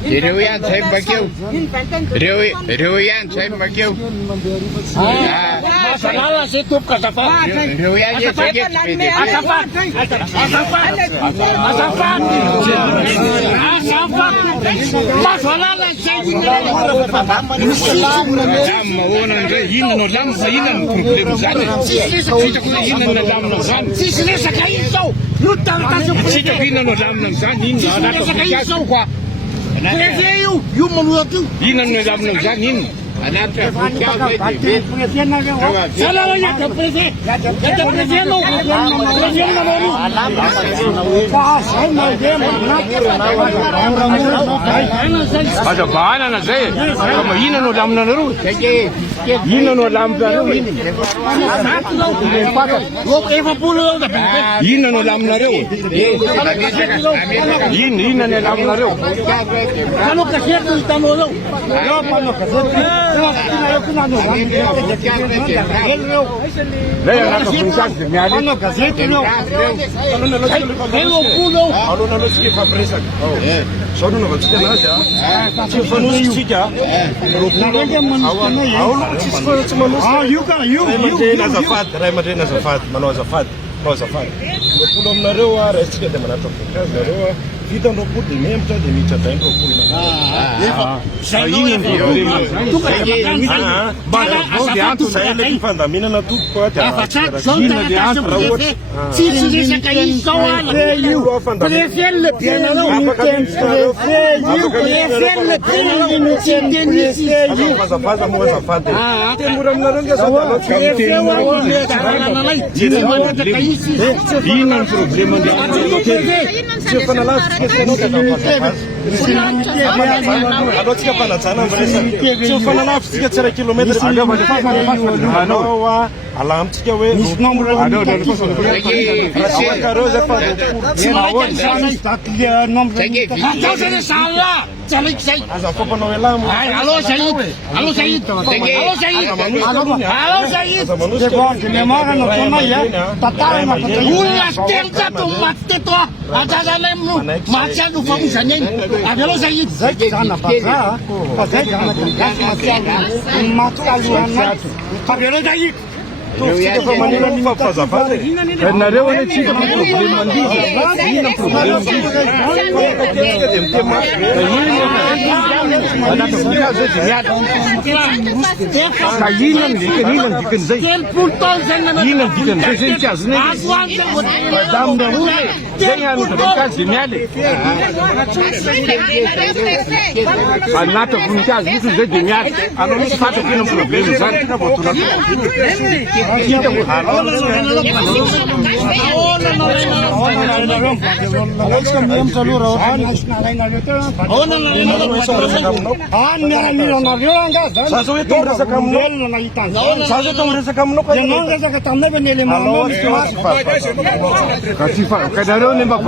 Ireo ihany zay bakeo. Ireo ihany zay bakeo. Masalala zay tompoko azafady. Ireo ihany zay Masalala zay. Mahoana ndray inona lamina fa inona ny problema zany. Hitako hoe inona lamina zany. Tsisy resaka izy zao. Hitako inona lamina zany inona anaty voninkazo koa. Préfet io manolotra io. Inona lamina zany inona. Anaty voninkazo Salala yaka préfet. Yaka préfet no. Préfet no. Aza bahanana zay. Kama inona no laminanareo. Inona no laminanareo. Inona no laminareo. Inona no laminareo. Ano kasete itanao zao. Lei anaty voninkazo dia miala. Ano gazety io. Alona aloha tsika fampiresaka. Zao no navatsika anazy tsy mifanositsika. Tsy manosy. Ray aman-dreny azafady, manao azafady. Roapolo aminareo raisitsika dia manatra voninkazo nareo vita ny roapolo dia memitra dia miditra bay ny roapolo. Zay ilay fandaminana tompoko tsisy resaka izy zao ala. Préfet le fazafaza moa azafady. Temora aminareo nga zao Inona ny problema tsy fanalatsika alô tsika mpanajana amresaka tsy mifanalafitsika tsy ray kilometra anao alamitsika hoe rahakareo zay aza fampanao elamo nareo ane tsika fa problema andizy. Inona problema anaty voninkazo zay miala. Ka inona ny dikan'izay. Inona ny dikan'izay zay tsy azony. Madame Raoul zay anaty voninkazo dia miala. Anaty voninkazo misy zay dia miala. Anao misy fatako inona problema zany. Zazo hoe tao miresaka aminao. Zazo tao miresaka aminao. Ka nareo ny mba